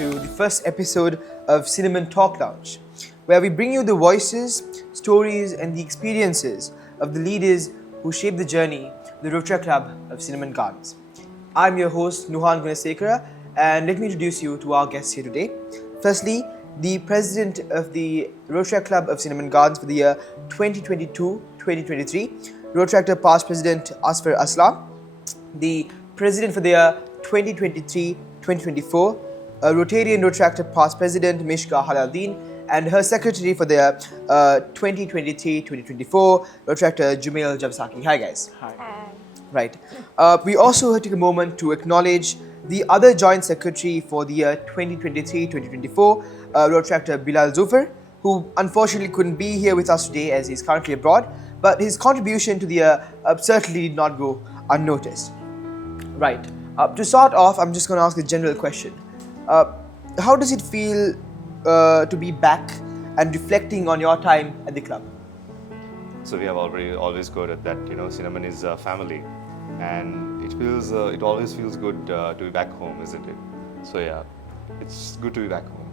to the first episode of Cinnamon Talk Lounge, where we bring you the voices, stories, and the experiences of the leaders who shape the journey, the Rotaract Club of Cinnamon Gardens. I'm your host, Nuhan Gunasekara, and let me introduce you to our guests here today. Firstly, the president of the Rotaract Club of Cinnamon Gardens for the year 2022-2023, Rotaractor past president Asfer Aslam, the president for the year 2023-2024, Rotarian Rotaractor past president Mishkaa Halalldeen, and her secretary for the year 2023-2024, Rotaractor Jumail Jawzaky. Hi guys. Hi. Right. We also take a moment to acknowledge the other joint secretary for the year 2023-2024, Rotaractor Bilal Zufar, who unfortunately couldn't be here with us today as he's currently abroad, but his contribution to the year certainly did not go unnoticed. Right. To start off, I'm just going to ask a general question. How does it feel to be back and reflecting on your time at the club? So we have always quoted that Cinnamon is a family, and it always feels good to be back home, isn't it? So yeah, it's good to be back home.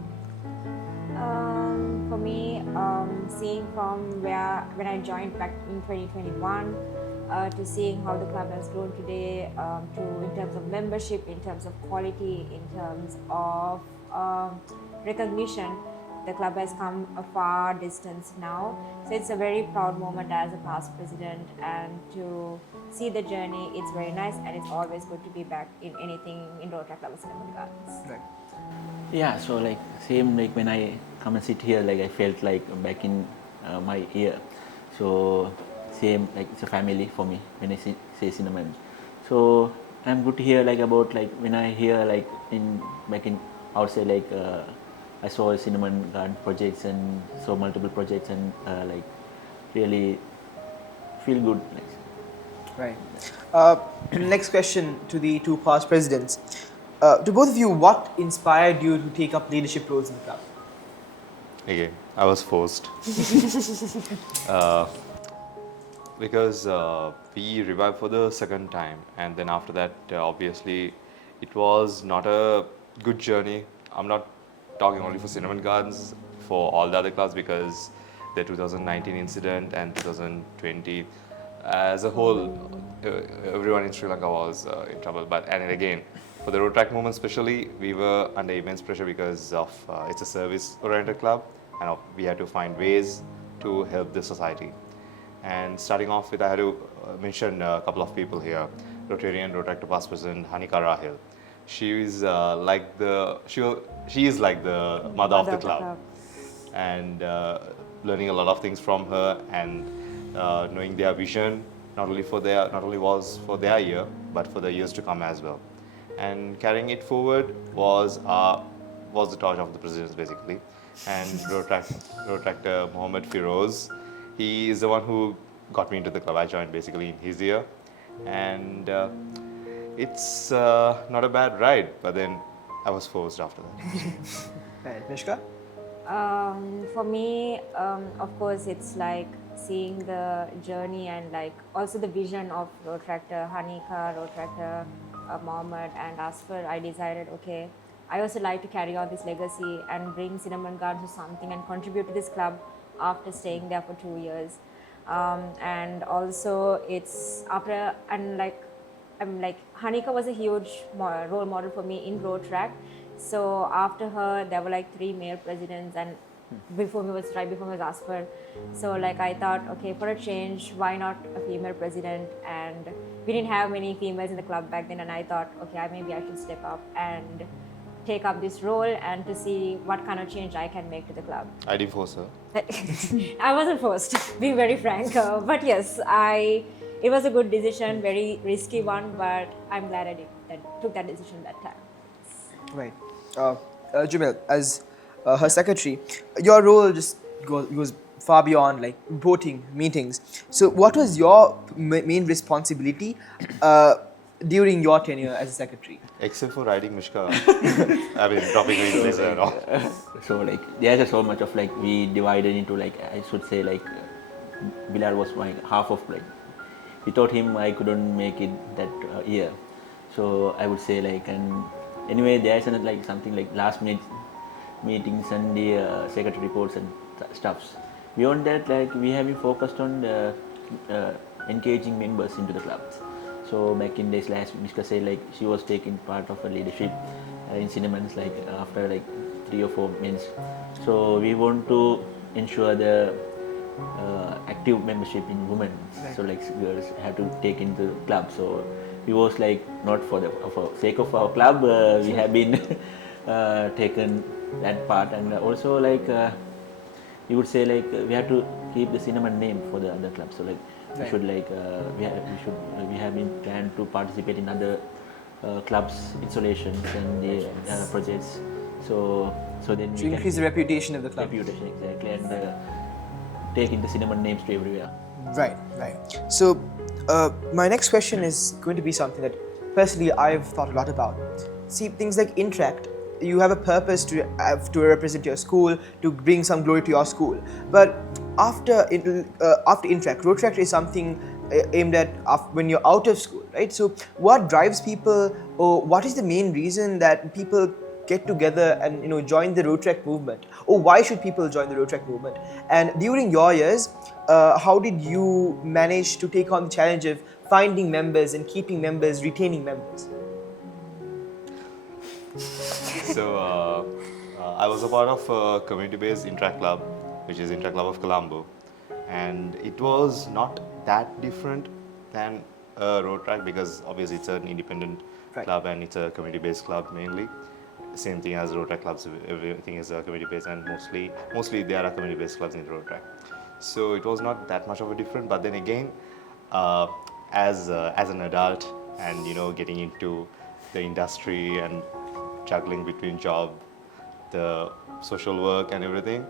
For me, seeing from when I joined back in 2021 to seeing how the club has grown today, in terms of membership, in terms of quality, in terms of recognition, the club has come a far distance now. So it's a very proud moment as a past president, and to see the journey, it's very nice, and it's always good to be back in anything in Rotaract Club of Cinnamon Gardens. Right. Yeah, so same when I come and sit here, I felt back in my year. So same, it's a family for me when I say Cinnamon. So I'm good to hear about when I hear back in outside I saw Cinnamon Garden projects and saw multiple projects and really feel good. Right. Next question to the two past presidents. To both of you, what inspired you to take up leadership roles in the club? Again, I was forced. Because we revived for the second time, and then after that, obviously, it was not a good journey. I'm not talking only for Cinnamon Gardens, for all the other clubs, because the 2019 incident and 2020, as a whole, everyone in Sri Lanka was in trouble. And again, for the Rotaract movement especially, we were under immense pressure because of it's a service-oriented club, and we had to find ways to help the society. And starting off with, I had to mention a couple of people here. Rotarian Rotaractor past president Hanika Rahil. She is like the mother of the club, and learning a lot of things from her, and knowing their vision not only was for their year, but for the years to come as well. And carrying it forward was the torch of the presidents basically. And Rotaractor Mohammed Firoz, he is the one who got me into the club. I joined basically in his year, and it's not a bad ride, but then I was forced after that. Right. Mishka? For me, of course, it's seeing the journey and also the vision of Rotaractor Hanika, Rotaractor Mohammed and Asfer. I decided, okay, I also like to carry on this legacy and bring Cinnamon Gardens to something and contribute to this club after staying there for 2 years. And also it's after, and Hanika was a huge role model for me in Rotaract. So after her, there were 3 male presidents, and before me was Asfer. So I thought, okay, for a change, why not a female president? And we didn't have many females in the club back then, and I thought, okay, maybe I should step up and take up this role and to see what kind of change I can make to the club. I didn't force her. I wasn't forced, being very frank. But yes, it was a good decision, very risky one, but I'm glad I took that decision that time. Right. Jumail, as her secretary, your role just goes far beyond reporting meetings. So what was your main responsibility during your tenure as a secretary? Except for riding Mishka. I mean, dropping her in place and all. So there's so much of we divided into I should say Bilal was half of without him I couldn't make it that year. So I would say and anyway, there's like something like last minute meetings and the secretary reports and stuffs. Beyond that, like we have been focused on engaging members into the clubs. So back in days, last Mishkaa said like she was taking part of a leadership in cinnamons like after like 3 or 4 months. So we want to ensure the active membership in women. Right. So like girls have to take into the club. So we was like not for the sake of our club, we have been taken that part, and also like you would say like we have to keep the cinnamon name for the other clubs. So like we Right. should like we have been planned to participate in other clubs installations and the projects. So then To we increase the can reputation of the club. reputation exactly, and taking the cinnamon names to everywhere. Right, right. So, my next question is going to be something that personally I've thought a lot about. See, things like Interact, you have a purpose to represent your school, to bring some glory to your school. But after Interact, Rotaract is something aimed at when you're out of school, right? So, what drives people, or what is the main reason that people get together and join the Rotaract movement, or why should people join the Rotaract movement? And during your years, how did you manage to take on the challenge of finding members and keeping members, retaining members? So I was a part of a community-based Interact Club, which is Interact Club of Colombo, and it was not that different than Rotaract because obviously it's an independent Right. club and it's a community-based club mainly. Same thing as Rotaract clubs, everything is community-based, and mostly there are community-based clubs in Rotaract. So it was not that much of a difference. But then again, as an adult and getting into the industry and juggling between job, the social work and everything,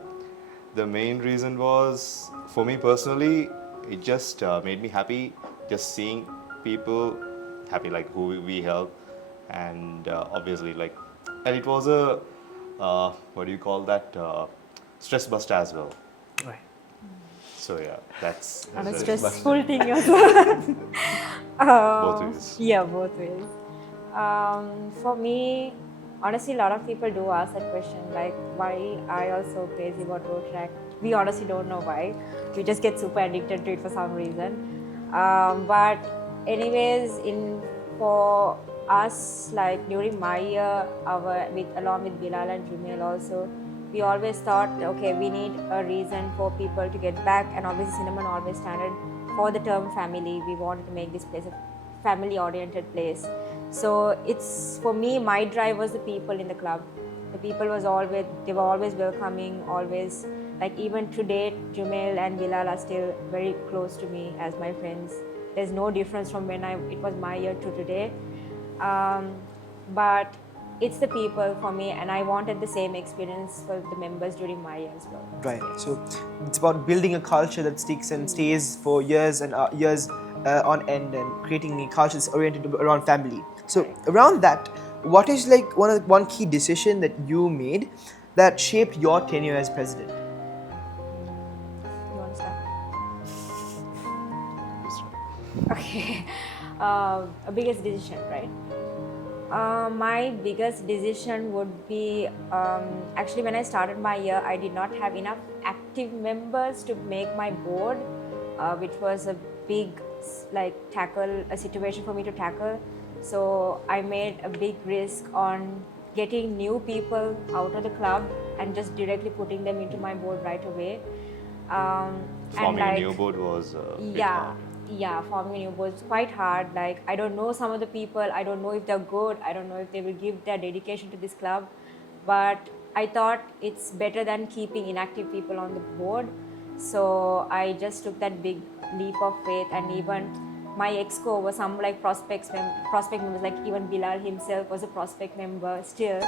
the main reason was, for me personally, it just made me happy just seeing people happy, like who we help, and obviously like, and it was a what do you call that, stress buster as well. Right. So yeah, that's And a very- stressful thing as well. both ways. Yeah, both ways. For me, honestly, a lot of people do ask that question, like why I also crazy about Rotaract. We honestly don't know why. We just get super addicted to it for some reason. But anyways, for us, like during my year, along with Bilal and Jumail also, we always thought, okay, we need a reason for people to get back, and obviously Cinnamon always standard for the term family. We wanted to make this place a family-oriented place. So it's, for me, my drive was the people in the club. The people they were always welcoming, always, like even today, Jumail and Bilal are still very close to me as my friends. There's no difference from when it was my year to today. But it's the people for me, and I wanted the same experience for the members during my year as well. Right. So it's about building a culture that sticks and stays for years and years on end, and creating a culture that's oriented around family. So around that, what is like one key decision that you made that shaped your tenure as president? You want to start? Okay. A biggest decision, right? My biggest decision would be, actually when I started my year, I did not have enough active members to make my board, which was a big a situation for me to tackle. So I made a big risk on getting new people out of the club and just directly putting them into my board right away. Forming a new board was bit hard. Yeah, forming a new board is quite hard. Like, I don't know some of the people, I don't know if they're good, I don't know if they will give their dedication to this club. But I thought it's better than keeping inactive people on the board. So I just took that big leap of faith, and even my exco was some like prospect members, like even Bilal himself was a prospect member still.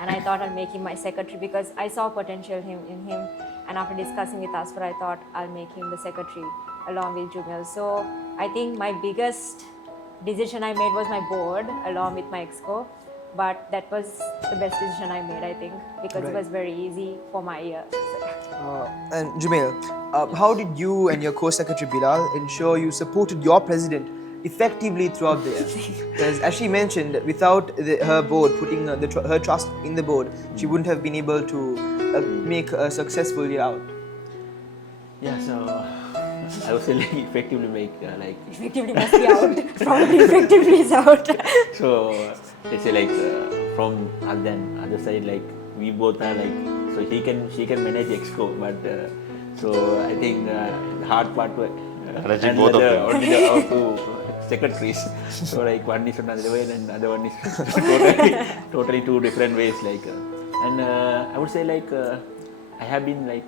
And I thought I'll make him my secretary because I saw potential in him. And after discussing with Asfer, I thought I'll make him the secretary along with Jumail. So I think my biggest decision I made was my board along with my exco. But that was the best decision I made, I think, because Right. it was very easy for my year. And Jumail, how did you and your co-secretary Bilal ensure you supported your president effectively throughout the year. Because as she mentioned, without her board putting her trust in the board, she wouldn't have been able to make a successful year out. Yeah, so I was saying effectively make Effectively must be out. Probably effectively is out. so they say from other side we both are so she can manage exco, but so I think the hard part was Managing both of them. only the our two secretaries. So one is another way and other one is totally two different ways and I would say I have been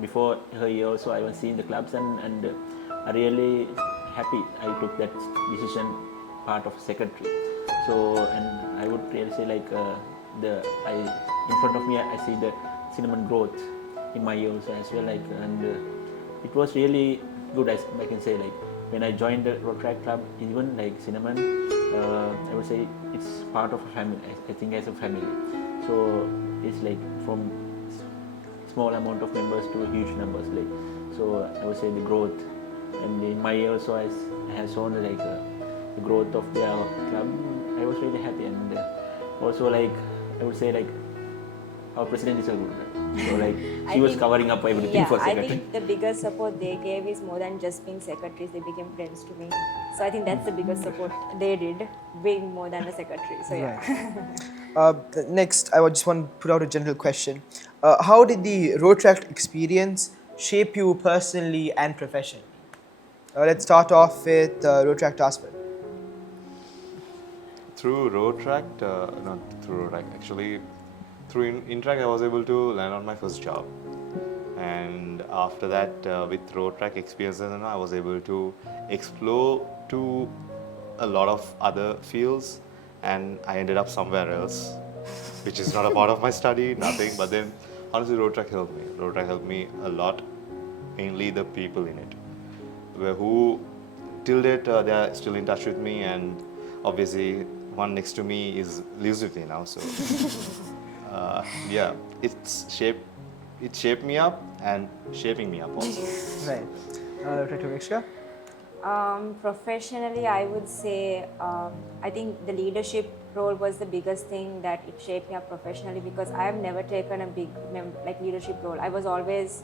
before her year also I was seeing the clubs and I really happy I took that decision part of secretary. So and I would really say in front of me I see the cinnamon growth in my years as well and it was really good as I can say when I joined the Rotaract club, even cinnamon, I would say it's part of a family. I think as a family. So it's from small amount of members to huge numbers. So I would say the growth, and in my year also I have shown the growth of their club. I was really happy, and also I would say our president is a good guy. So she was covering up everything for secretary. I think the biggest support they gave is more than just being secretaries. They became friends to me. So I think that's the biggest support they did, being more than a secretary. So yeah. Right. Next, I just want to put out a general question. How did the Rotaract experience shape you personally and professionally? Let's start off with Rotaract Asfer. Through Rotaract, not through Rotaract, actually through Interact I was able to land on my first job, and after that with Rotaract experiences I was able to explore to a lot of other fields, and I ended up somewhere else which is not a part of my study, nothing, but then honestly Rotaract helped me a lot, mainly the people in it, who till date they are still in touch with me, and obviously one next to me lives with me now, so yeah, it shaped me up and shaping me up also. Right. Dr. Mishkaa? Professionally, I would say I think the leadership role was the biggest thing that it shaped me up professionally, because I have never taken a big leadership role. I was always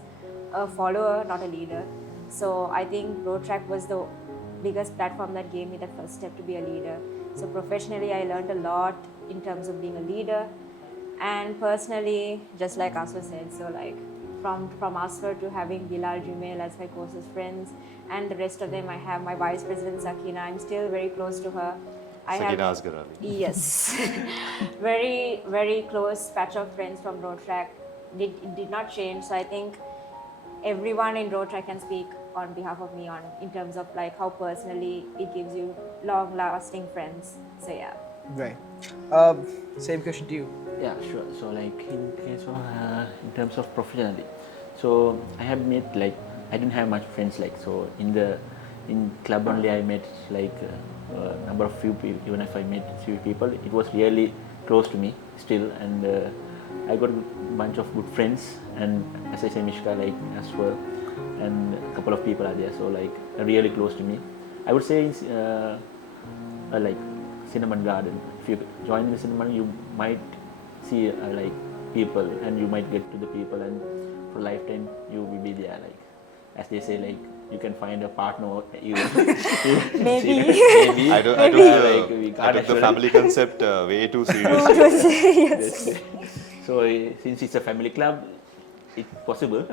a follower, not a leader. So I think Rotaract was the biggest platform that gave me that first step to be a leader. So professionally, I learned a lot in terms of being a leader. And personally, just like Asfer said, so from Asfer to having Bilal, Jumail as my closest friends, and the rest of them, I have my vice president Sakina. I'm still very close to her. Sakina Asghar Ali. Yes, very very close patch of friends from Rotaract. It did not change. So I think everyone in Rotaract can speak on behalf of me in terms of how personally it gives you long-lasting friends. So yeah. Right. Same question to you. Yeah, sure. So in case of in terms of professionally, so I have met I didn't have much friends so in club only I met a number of few people. Even if I met few people, it was really close to me still, and I got a bunch of good friends, and as I say Mishkaa as well, and a couple of people are there, so really close to me. I would say Cinnamon Garden. If you join the Cinnamon, you might see people, and you might get to the people, and for a lifetime you will be there. As they say, you can find a partner. Maybe. I took the family concept way too seriously. Yes. So since it's a family club, it's possible.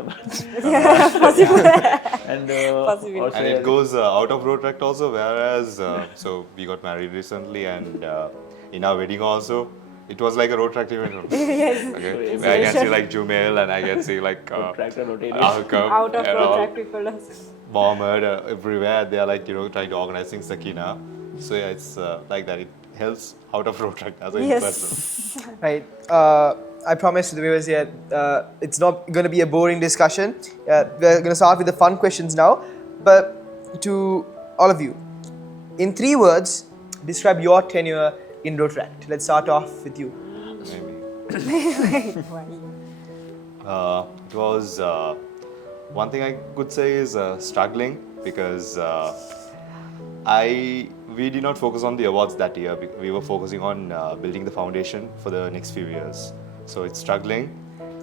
Yeah, possible. And Possible. also, And it goes out of Rotaract also, whereas so we got married recently, and in our wedding also it was like a Rotaract event. Yes. Okay, where I can see Jumail, and I can see Rotaract and Rotary. Alcum, Out of and all. Rotaract people also. Mohammed, everywhere they are trying to organize things Sakina. So yeah, it's like that. It helps out of Rotaract as a person. Yes. Right. I promise to the viewers here, it's not going to be a boring discussion. We're going to start with the fun questions now. But to all of you, in 3 words, describe your tenure in Rotaract. Let's start off with you. Maybe. It was one thing I could say is struggling, because I we did not focus on the awards that year. We were focusing on building the foundation for the next few years. So it's struggling,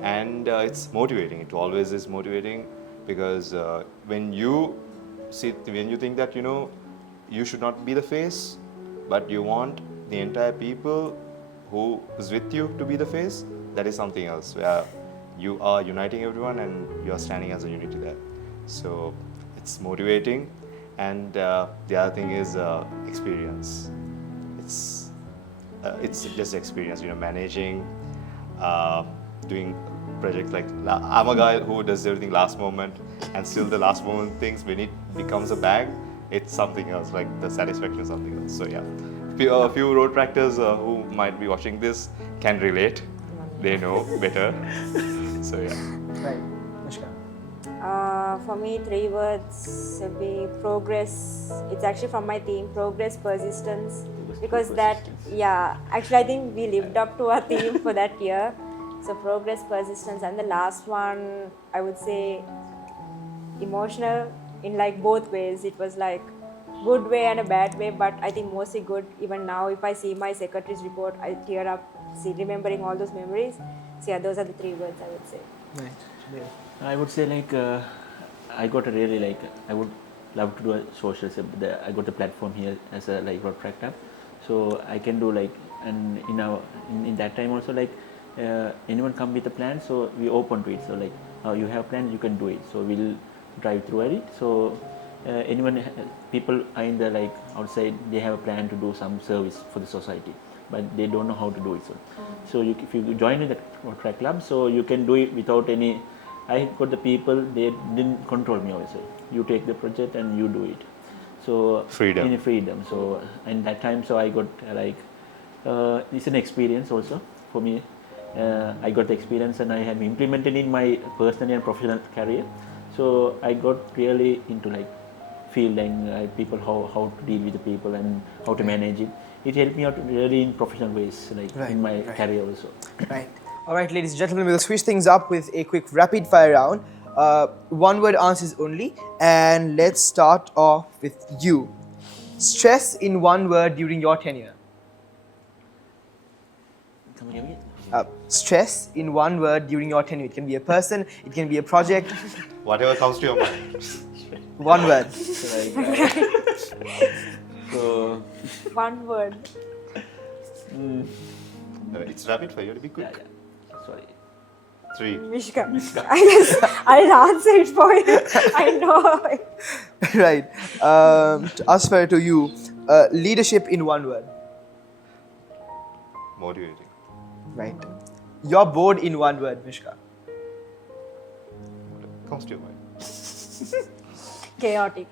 and it's motivating. It always is motivating, because when you think that you should not be the face, but you want the entire people who is with you to be the face, that is something else, where you are uniting everyone and you are standing as a unity there. So it's motivating, and the other thing is experience. It's just experience, managing, doing projects like I'm a guy who does everything last moment, and still the last moment things, when it becomes a bag, it's something else, like the satisfaction is something else. So yeah, a few road tractors who might be watching this can relate. They know better. So yeah. Right. Mishkaa. For me, 3 words would be progress. It's actually from my theme, progress, persistence. Because that, yeah, actually I think we lived up to our theme for that year. So progress, persistence, and the last one, I would say emotional in like both ways. It was like good way and a bad way, but I think mostly good. Even now, if I see my secretary's report, I tear up, remembering all those memories. So yeah, those are the 3 words I would say. Right. I would say I got a really I would love to do a social. I got a platform here as a Rotaract app, so I can do and in that time also anyone come with a plan, so we open to it. So you have plans, you can do it. So we'll drive through it. So people are in the outside, they have a plan to do some service for the society, but they don't know how to do it. So if you join in the Rotaract club, so you can do it without any. I got the people, they didn't control me also. You take the project and you do it. So Freedom. In freedom. So in that time, so I got it's an experience also for me. I got the experience and I have implemented in my personal and professional career. So I got really into feeling people, how to deal with the people and how to manage it. It helped me out really in professional ways, in my career also. Right. All right, ladies and gentlemen, we'll switch things up with a quick rapid fire round. 1-word answers only, and let's start off with you. Stress in 1 word during your tenure. Come again? Stress in 1 word during your tenure. It can be a person, it can be a project. Whatever comes to your mind. 1 word. So 1 word. It's rapid fire, you have to be quick. yeah. Sorry. 3. Mishkaa. I guess I'll answer it for you. I know it. Right. Asfer, to you. Leadership in 1 word. Motivating. Right. Your board in 1 word, Mishkaa. Whatever comes to your mind. Chaotic.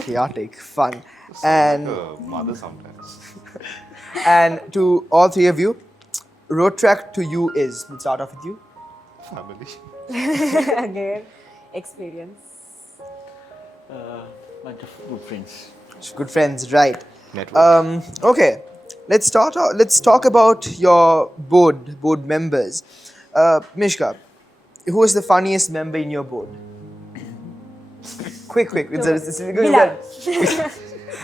Chaotic, fun. Sound And like a mother sometimes. and to all 3 of you, Rotaract to you is. We'll start off with you. Family. Again, experience. Bunch of good friends. Good friends, right? Network. Okay, let's talk about your board members. Mishkaa, who is the funniest member in your board? Quick. It's a good. Bilal.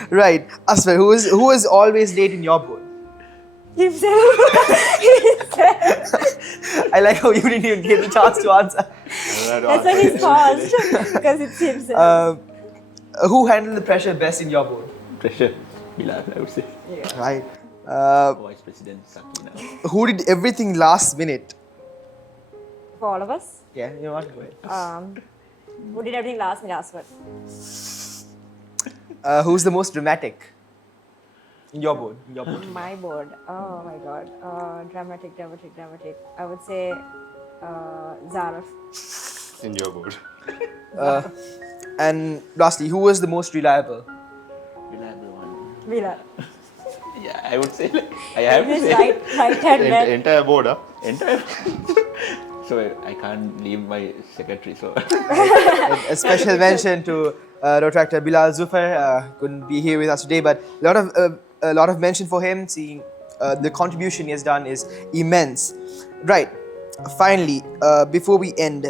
Right, Asfer, who is always late in your board? Himself. I like how you didn't even get the chance to answer. That's why he's paused. Because it's himself. Who handled the pressure best in your board? Pressure. Bilal, I would say. Right. Vice President Sakina. Who did everything last minute? For all of us. Yeah, you know what? Go ahead. Who did everything last minute? Asfer. Who's the most dramatic? In your board. My board. Oh my god. Dramatic. I would say Zarif. In your board. And lastly, who was the most reliable? Reliable one. Bilal. Yeah, I would say I have to His say right hand man. Entire board, huh? entire. So I can't leave my secretary. So A special mention to Rotaractor Bilal Zufar. Couldn't be here with us today, but a lot of mention for him. Seeing the contribution he has done is immense. Right. Finally, before we end,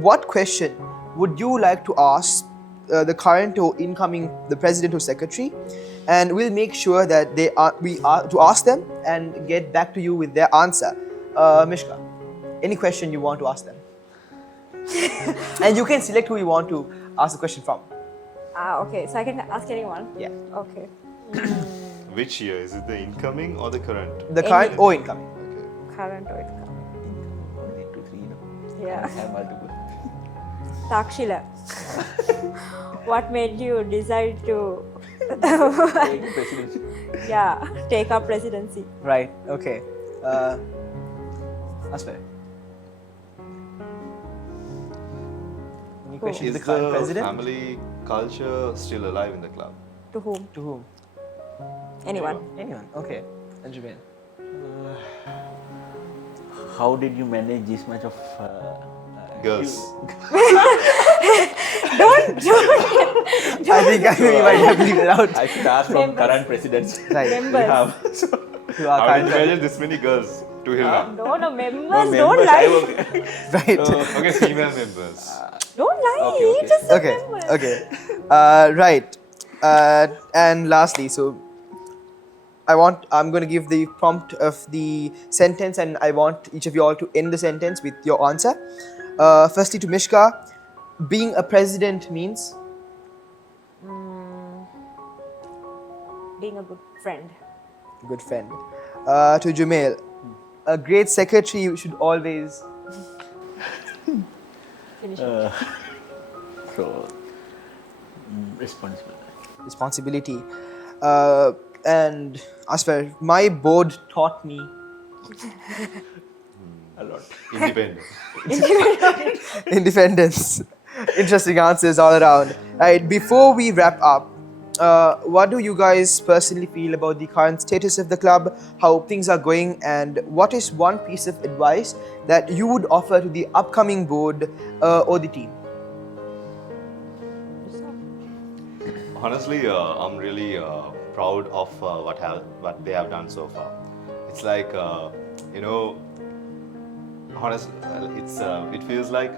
what question would you like to ask the current or incoming, the president or secretary, and we'll make sure that we are to ask them and get back to you with their answer. Mishka, any question you want to ask them? And you can select who you want to ask the question from. Okay, so I can ask anyone? Yeah. Okay. Which year? Is it the incoming or the current? The current or incoming. Okay. Current or incoming? 1, 2, 3, no? Yeah. I have multiple. Takshila, what made you decide to Take presidency. take up presidency? Right. Okay. Asfer. Any questions? Is The current the president? family culture still alive in the club? To whom? To whom? Anyone. Anyone. Okay. And Jumail. How did you manage this much of Girls. I think we might have to leave it out. I should ask from Members. current presidents. Right. Members. To our How current did you imagine this many girls to Hilma? No, members, No, don't members, lie. Right. Okay, female members. Don't lie. Okay. Just say Okay. members. Okay. Right. And lastly, so I'm going to give the prompt of the sentence, and I want each of you all to end the sentence with your answer. Firstly, to Mishka, being a president means Being a good friend. good friend. To Jumail, a great secretary should always Finish it. So, responsible. responsibility. And Asfer, my board taught me A lot. Independent. independence. Interesting answers all around. Right, before we wrap up, what do you guys personally feel about the current status of the club, how things are going, and what is one piece of advice that you would offer to the upcoming board or the team? Honestly, I'm really proud of what they have done so far. It's like it feels like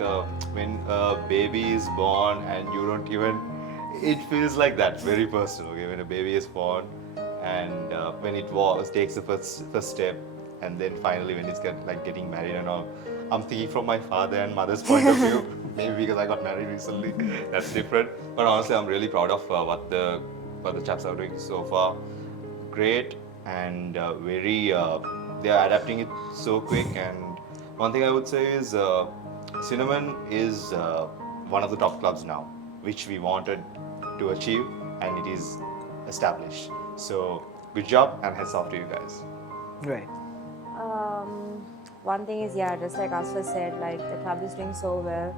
when a baby is born and you don't even. It feels like that, very personal. Okay, when a baby is born and when it takes the first step, and then finally when it's getting married and all. I'm thinking from my father and mother's point of view. Maybe because I got married recently, that's different. But honestly, I'm really proud of what the chaps are doing so far. Great and very. They are adapting it so quick. And one thing I would say is, Cinnamon is one of the top clubs now, which we wanted to achieve, and it is established. So good job, and heads off to you guys. Right. One thing is, just like Asfer said, like the club is doing so well.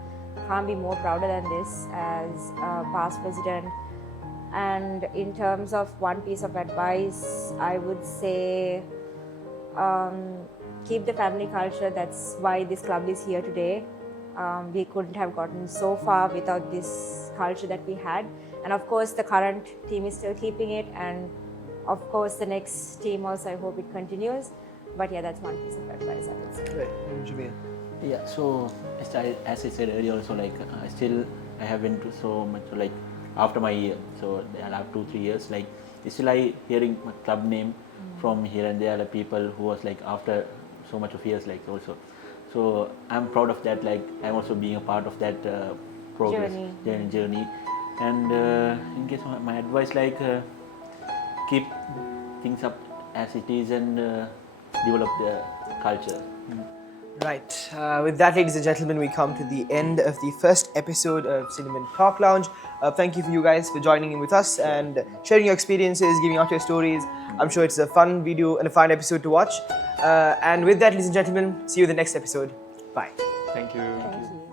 Can't be more prouder than this as past president. And in terms of one piece of advice, I would say keep the family culture. That's why this club is here today. We couldn't have gotten so far without this culture that we had. And of course, the current team is still keeping it. And of course, the next team also, I hope it continues. But that's one piece of advice I would say. Right. And Jumail. Yeah, so as I said earlier, also like I have been to so much like after my year, so I have 2-3 years. Like still I hearing my club name from here and there, like people who was like after so much of years, like also. So I'm proud of that. Like I'm also being a part of that progress journey. And in case my advice, like keep things up as it is and develop the culture. Right. With that, ladies and gentlemen, we come to the end of the first episode of Cinnamon Talk Lounge. Thank you for you guys for joining in with us and sharing your experiences, giving out your stories. I'm sure it's a fun video and a fun episode to watch. And with that, ladies and gentlemen, see you in the next episode. Bye. Thank you. Thank you.